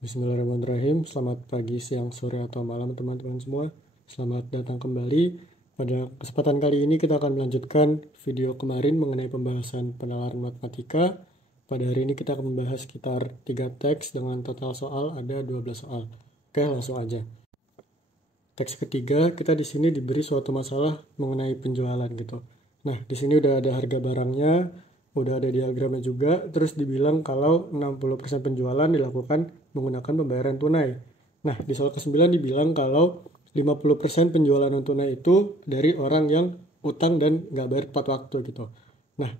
Bismillahirrahmanirrahim. Selamat pagi, siang, sore, atau malam teman-teman semua. Selamat datang kembali. Pada kesempatan kali ini kita akan melanjutkan video kemarin mengenai pembahasan penalaran matematika. Pada hari ini kita akan membahas sekitar 3 teks dengan total soal ada 12 soal. Oke, langsung aja. Teks ketiga, kita di sini diberi suatu masalah mengenai penjualan gitu. Nah, di sini udah ada harga barangnya, udah ada diagramnya juga, terus dibilang kalau 60% penjualan dilakukan menggunakan pembayaran tunai. Nah, di soal ke-9 dibilang kalau 50% penjualan non tunai itu dari orang yang utang dan nggak bayar tepat waktu gitu. Nah,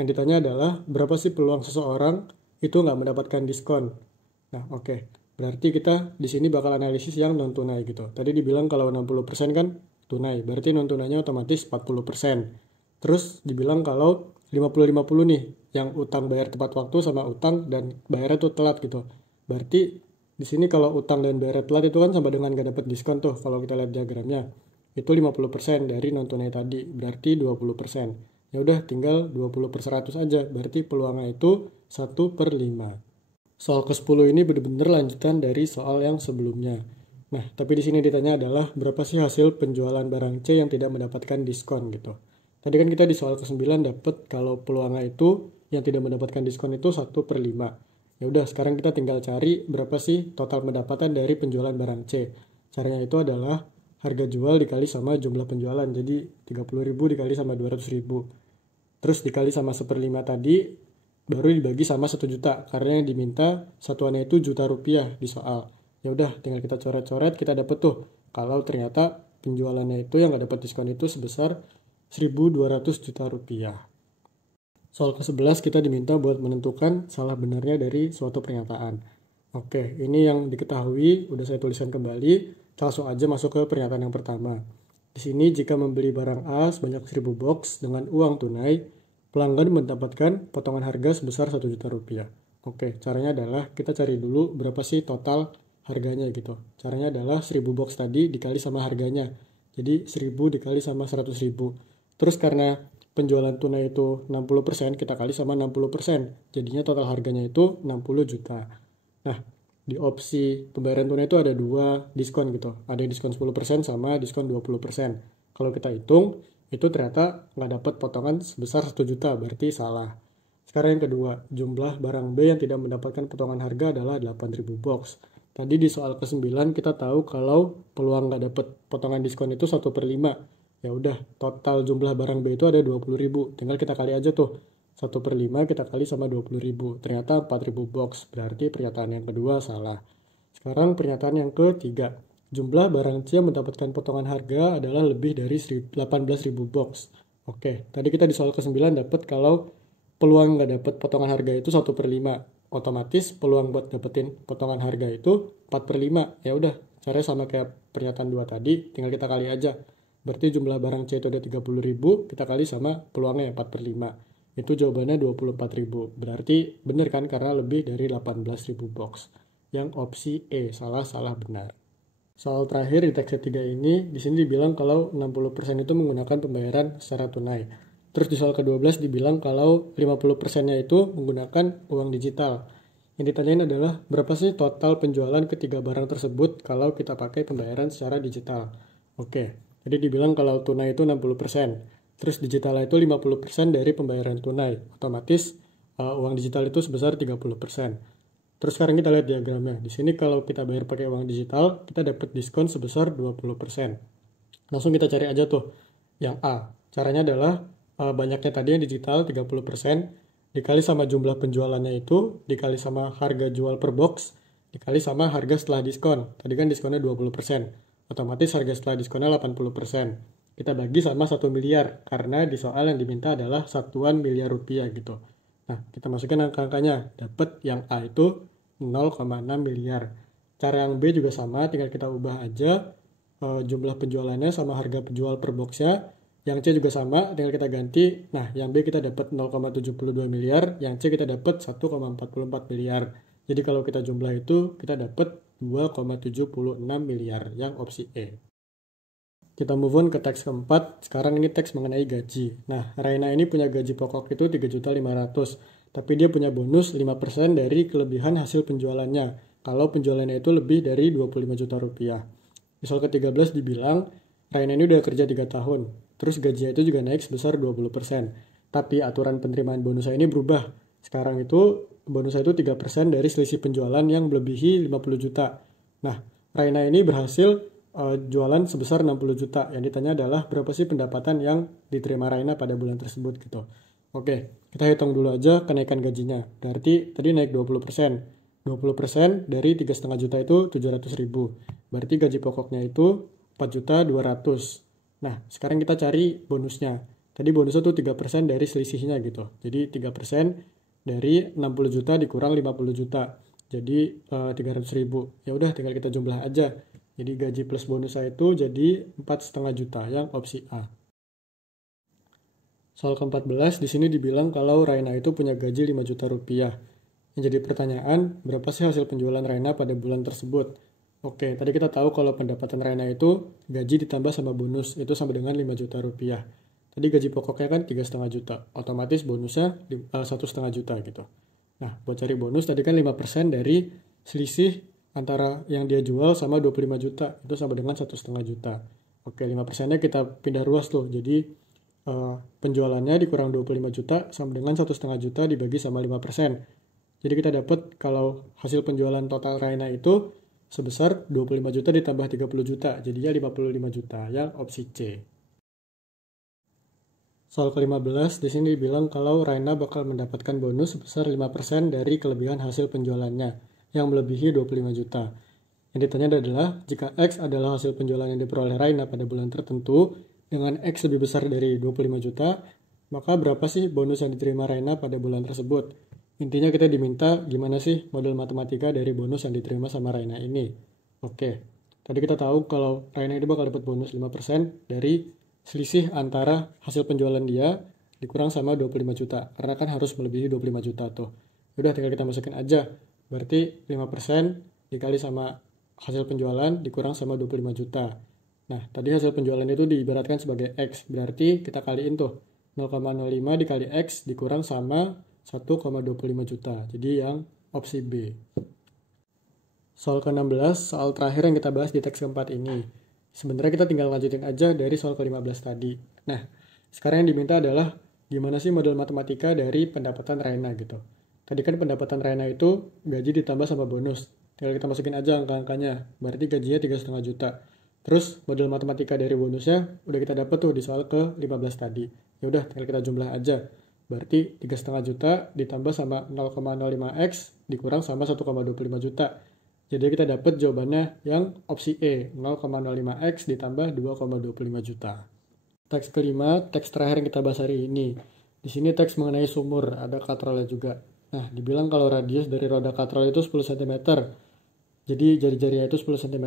yang ditanya adalah berapa sih peluang seseorang itu nggak mendapatkan diskon. Nah, oke. Berarti kita di sini bakal analisis yang non tunai gitu. Tadi dibilang kalau 60% kan tunai, berarti non tunainya otomatis 40%. Terus dibilang kalau 50-50 nih, yang utang bayar tepat waktu sama utang dan bayarnya tuh telat gitu. Berarti di sini kalau utang dan bayar telat itu kan sama dengan gak dapat diskon tuh kalau kita lihat diagramnya. Itu 50% dari non tunai tadi, berarti 20%. Ya udah tinggal 20/100 aja, berarti peluangnya itu 1/5. Soal ke-10 ini benar-benar lanjutan dari soal yang sebelumnya. Nah, tapi di sini ditanya adalah berapa sih hasil penjualan barang C yang tidak mendapatkan diskon gitu. Tadi kan kita di soal ke-9 dapat kalau peluangnya itu yang tidak mendapatkan diskon itu 1/5. Ya udah, sekarang kita tinggal cari berapa sih total pendapatan dari penjualan barang C. Caranya itu adalah harga jual dikali sama jumlah penjualan. Jadi 30.000 dikali sama 200.000. Terus dikali sama 1/5 tadi baru dibagi sama 1 juta karena yang diminta satuannya itu juta rupiah di soal. Ya udah, tinggal kita coret-coret, kita dapat tuh kalau ternyata penjualannya itu yang nggak dapat diskon itu sebesar 1.200 juta rupiah. Soal ke-11 kita diminta buat menentukan salah benarnya dari suatu pernyataan. Oke, ini yang diketahui, udah saya tuliskan kembali. Langsung aja masuk ke pernyataan yang pertama. Di sini jika membeli barang A sebanyak 1.000 box dengan uang tunai, pelanggan mendapatkan potongan harga sebesar 1 juta rupiah. Oke, caranya adalah kita cari dulu berapa sih total harganya gitu. Caranya adalah 1.000 box tadi dikali sama harganya. Jadi 1.000 dikali sama 100.000. Terus karena penjualan tunai itu 60%, kita kali sama 60%. Jadinya total harganya itu 60 juta. Nah, di opsi pembayaran tunai itu ada 2 diskon gitu. Ada diskon 10% sama diskon 20%. Kalau kita hitung, itu ternyata nggak dapat potongan sebesar 1 juta, berarti salah. Sekarang yang kedua, jumlah barang B yang tidak mendapatkan potongan harga adalah 8.000 box. Tadi di soal ke-9 kita tahu kalau peluang nggak dapat potongan diskon itu 1/5. Ya udah, total jumlah barang B itu ada 20.000. Tinggal kita kali aja tuh. 1/5 kita kali sama 20.000. Ternyata 4.000 box. Berarti pernyataan yang kedua salah. Sekarang pernyataan yang ketiga. Jumlah barang C yang mendapatkan potongan harga adalah lebih dari 18.000 box. Oke, tadi kita di soal ke-9 dapat kalau peluang nggak dapat potongan harga itu 1/5. Otomatis peluang buat dapetin potongan harga itu 4/5. Ya udah, caranya sama kayak pernyataan 2 tadi, tinggal kita kali aja. Berarti jumlah barang C itu ada 30.000, kita kali sama peluangnya 4/5. Itu jawabannya 24.000. Berarti benar kan karena lebih dari 18.000 box. Yang opsi E, salah benar. Soal terakhir di teks ketiga ini, di sini dibilang kalau 60% itu menggunakan pembayaran secara tunai. Terus di soal ke-12 dibilang kalau 50%-nya itu menggunakan uang digital. Yang ditanyain adalah berapa sih total penjualan ketiga barang tersebut kalau kita pakai pembayaran secara digital. Oke, jadi dibilang kalau tunai itu 60%. Terus digital itu 50% dari pembayaran tunai. Otomatis uang digital itu sebesar 30%. Terus sekarang kita lihat diagramnya. Di sini kalau kita bayar pakai uang digital, kita dapat diskon sebesar 20%. Langsung kita cari aja tuh yang A. Caranya adalah banyaknya tadi yang digital 30%, dikali sama jumlah penjualannya itu, dikali sama harga jual per box, dikali sama harga setelah diskon. Tadi kan diskonnya 20%. Otomatis harga setelah diskonnya 80%. Kita bagi sama 1 miliar, karena di soal yang diminta adalah satuan miliar rupiah gitu. Nah, kita masukkan angka-angkanya. Dapat yang A itu 0,6 miliar. Cara yang B juga sama, tinggal kita ubah aja jumlah penjualannya sama harga penjual per boxnya. Yang C juga sama, tinggal kita ganti. Nah, yang B kita dapat 0,72 miliar, yang C kita dapat 1,44 miliar. Jadi kalau kita jumlah itu, kita dapat 2,76 miliar, yang opsi E. Kita move on ke teks keempat. Sekarang ini teks mengenai gaji. Nah, Raina ini punya gaji pokok itu 3.500.000, tapi dia punya bonus 5% dari kelebihan hasil penjualannya. kalau penjualannya itu lebih dari 25 juta rupiah. Di soal ke-13 dibilang, Raina ini udah kerja 3 tahun, terus gajinya itu juga naik sebesar 20%. Tapi aturan penerimaan bonusnya ini berubah. Sekarang itu bonusnya itu 3% dari selisih penjualan yang melebihi 50 juta. Nah, Raina ini berhasil jualan sebesar 60 juta. Yang ditanya adalah berapa sih pendapatan yang diterima Raina pada bulan tersebut gitu. Oke, kita hitung dulu aja kenaikan gajinya. Berarti tadi naik 20%. 20% dari 3,5 juta itu 700 ribu. Berarti gaji pokoknya itu 4 juta 200. Nah, sekarang kita cari bonusnya. Tadi bonusnya tuh 3% dari selisihnya gitu. Jadi 3% dari 60 juta dikurang 50 juta. Jadi 300 ribu. Ya udah tinggal kita jumlah aja. Jadi gaji plus bonusnya itu jadi 4,5 juta yang opsi A. Soal ke-14 di sini dibilang kalau Raina itu punya gaji 5 juta rupiah. Yang jadi pertanyaan, berapa sih hasil penjualan Raina pada bulan tersebut? Oke, tadi kita tahu kalau pendapatan Raina itu gaji ditambah sama bonus, itu sama dengan 5 juta rupiah. Tadi gaji pokoknya kan 3,5 juta, otomatis bonusnya 1,5 juta gitu. Nah, buat cari bonus tadi kan 5% dari selisih antara yang dia jual sama 25 juta, itu sama dengan 1,5 juta. Oke, 5%-nya kita pindah ruas tuh, jadi penjualannya dikurang 25 juta sama dengan 1,5 juta dibagi sama 5%. Jadi kita dapat kalau hasil penjualan total Raina itu sebesar 25 juta ditambah 30 juta, jadinya 55 juta, yang opsi C. Soal ke-15, di sini dibilang kalau Raina bakal mendapatkan bonus sebesar 5% dari kelebihan hasil penjualannya, yang melebihi 25 juta. Yang ditanya adalah, jika X adalah hasil penjualan yang diperoleh Raina pada bulan tertentu, dengan X lebih besar dari 25 juta, maka berapa sih bonus yang diterima Raina pada bulan tersebut? Intinya kita diminta gimana sih model matematika dari bonus yang diterima sama Raina ini. Oke, tadi kita tahu kalau Raina ini bakal dapat bonus 5% dari selisih antara hasil penjualan dia dikurang sama 25 juta. Karena kan harus melebihi 25 juta tuh. Udah tinggal kita masukin aja. Berarti 5% dikali sama hasil penjualan dikurang sama 25 juta. Nah, tadi hasil penjualan itu diibaratkan sebagai X. Berarti kita kaliin tuh. 0,05 dikali X dikurang sama 1,25 juta. Jadi yang opsi B. Soal ke-16, soal terakhir yang kita bahas di teks keempat ini. Sebenarnya kita tinggal lanjutin aja dari soal ke-15 tadi. Nah, sekarang yang diminta adalah gimana sih model matematika dari pendapatan Raina gitu. Tadi kan pendapatan Raina itu gaji ditambah sama bonus. Tinggal kita masukin aja angka-angkanya. Berarti gajinya 3,5 juta. Terus model matematika dari bonusnya udah kita dapat tuh di soal ke-15 tadi. Ya udah tinggal kita jumlah aja. Berarti 3,5 juta ditambah sama 0,05x dikurang sama 1,25 juta. Jadi kita dapat jawabannya yang opsi E, 0,05x ditambah 2,25 juta. Teks kelima, teks terakhir yang kita bahas hari ini. Di sini teks mengenai sumur, ada katrolnya juga. Nah, dibilang kalau radius dari roda katrol itu 10 cm. Jadi jari-jarinya itu 10 cm.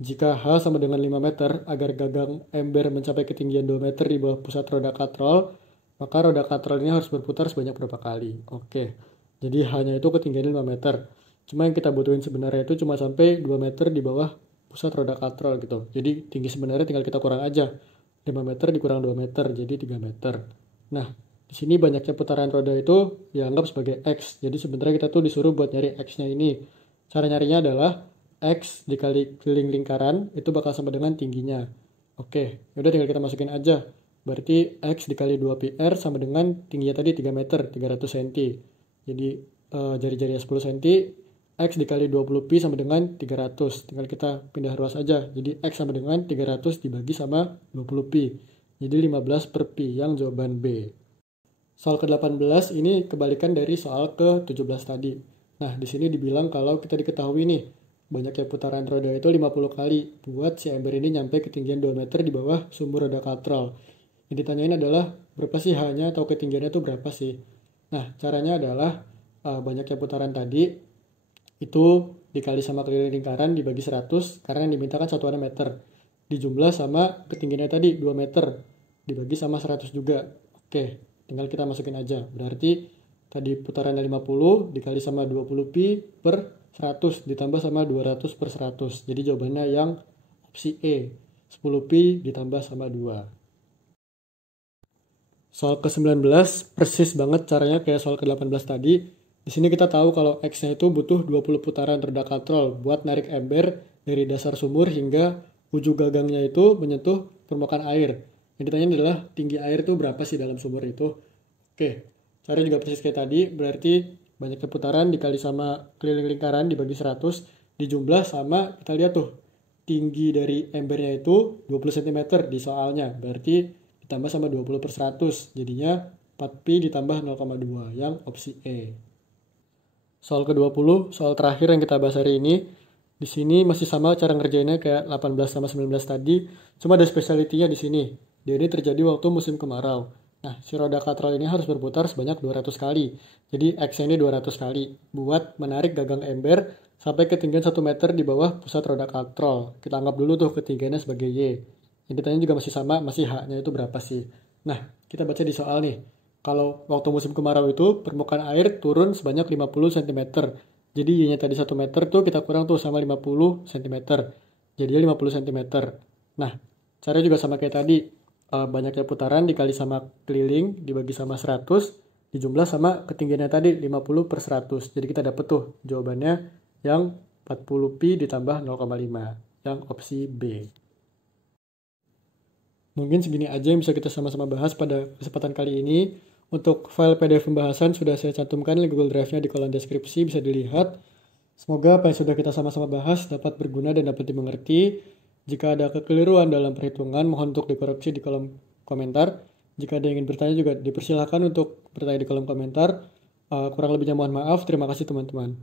Jika H sama dengan 5 meter, agar gagang ember mencapai ketinggian 2 meter di bawah pusat roda katrol, maka roda katrol ini harus berputar sebanyak berapa kali? Oke, jadi hanya itu ketinggian 5 meter. Cuma yang kita butuhin sebenarnya itu cuma sampai 2 meter di bawah pusat roda katrol gitu. Jadi tinggi sebenarnya tinggal kita kurang aja. 5 meter dikurang 2 meter, jadi 3 meter. Nah, di sini banyaknya putaran roda itu dianggap sebagai X. Jadi sebenarnya kita tuh disuruh buat nyari X-nya ini. Cara nyarinya adalah X dikali keliling lingkaran, itu bakal sama dengan tingginya. Oke, yaudah tinggal kita masukin aja. Berarti X dikali 2πr sama dengan tingginya tadi 3 meter, 300 cm. Jadi jari-jarinya 10 cm, X dikali 20pi sama dengan 300. Tinggal kita pindah ruas aja. Jadi X sama dengan 300 dibagi sama 20pi. Jadi 15 per pi yang jawaban B. Soal ke-18 ini kebalikan dari soal ke-17 tadi. Nah, di sini dibilang kalau kita diketahui nih, banyaknya putaran roda itu 50 kali buat si ember ini nyampe ketinggian 2 meter di bawah sumber roda katrol. Yang ditanyain adalah berapa sih H-nya atau ketinggiannya itu berapa sih? Nah, caranya adalah banyaknya putaran tadi itu dikali sama keliling lingkaran dibagi 100 karena yang diminta kan satuannya meter. Dijumlah sama ketinggiannya tadi 2 meter dibagi sama 100 juga. Oke, tinggal kita masukin aja. Berarti tadi putarannya 50 dikali sama 20 pi per 100 ditambah sama 200 per 100. Jadi jawabannya yang opsi E, 10 pi ditambah sama 2. Soal ke-19 persis banget caranya kayak soal ke-18 tadi. Di sini kita tahu kalau X-nya itu butuh 20 putaran roda katrol buat narik ember dari dasar sumur hingga ujung gagangnya itu menyentuh permukaan air. Yang ditanya adalah tinggi air itu berapa sih dalam sumur itu. Oke, cara juga persis kayak tadi, berarti banyaknya putaran dikali sama keliling lingkaran dibagi 100, dijumlah sama, kita lihat tuh, tinggi dari embernya itu 20 cm di soalnya, berarti ditambah sama 20 per 100, jadinya 4pi ditambah 0,2, yang opsi E. Soal ke-20, soal terakhir yang kita bahas hari ini, di sini masih sama cara ngerjainnya kayak 18 sama 19 tadi, cuma ada speciality-nya di sini. Dia ini terjadi waktu musim kemarau. Nah, si roda katrol ini harus berputar sebanyak 200 kali. Jadi X ini 200 kali buat menarik gagang ember sampai ketinggian 1 meter di bawah pusat roda katrol. Kita anggap dulu tuh ketinggiannya sebagai Y. Yang ditanya juga masih sama, masih H-nya itu berapa sih? Nah, kita baca di soal nih. Kalau waktu musim kemarau itu permukaan air turun sebanyak 50 cm. Jadi Y-nya tadi 1 meter tuh kita kurang tuh sama 50 cm. Jadi 50 cm. Nah, caranya juga sama kayak tadi. Banyaknya putaran dikali sama keliling dibagi sama 100 dijumlah sama ketinggiannya tadi 50 per 100. Jadi kita dapat tuh jawabannya yang 40pi ditambah 0,5 yang opsi B. Mungkin segini aja yang bisa kita sama-sama bahas pada kesempatan kali ini. Untuk file PDF pembahasan sudah saya cantumkan di Google Drive-nya di kolom deskripsi, bisa dilihat. Semoga apa yang sudah kita sama-sama bahas dapat berguna dan dapat dimengerti. Jika ada kekeliruan dalam perhitungan, mohon untuk dikoreksi di kolom komentar. Jika ada yang ingin bertanya juga dipersilakan untuk bertanya di kolom komentar. Kurang lebihnya mohon maaf. Terima kasih teman-teman.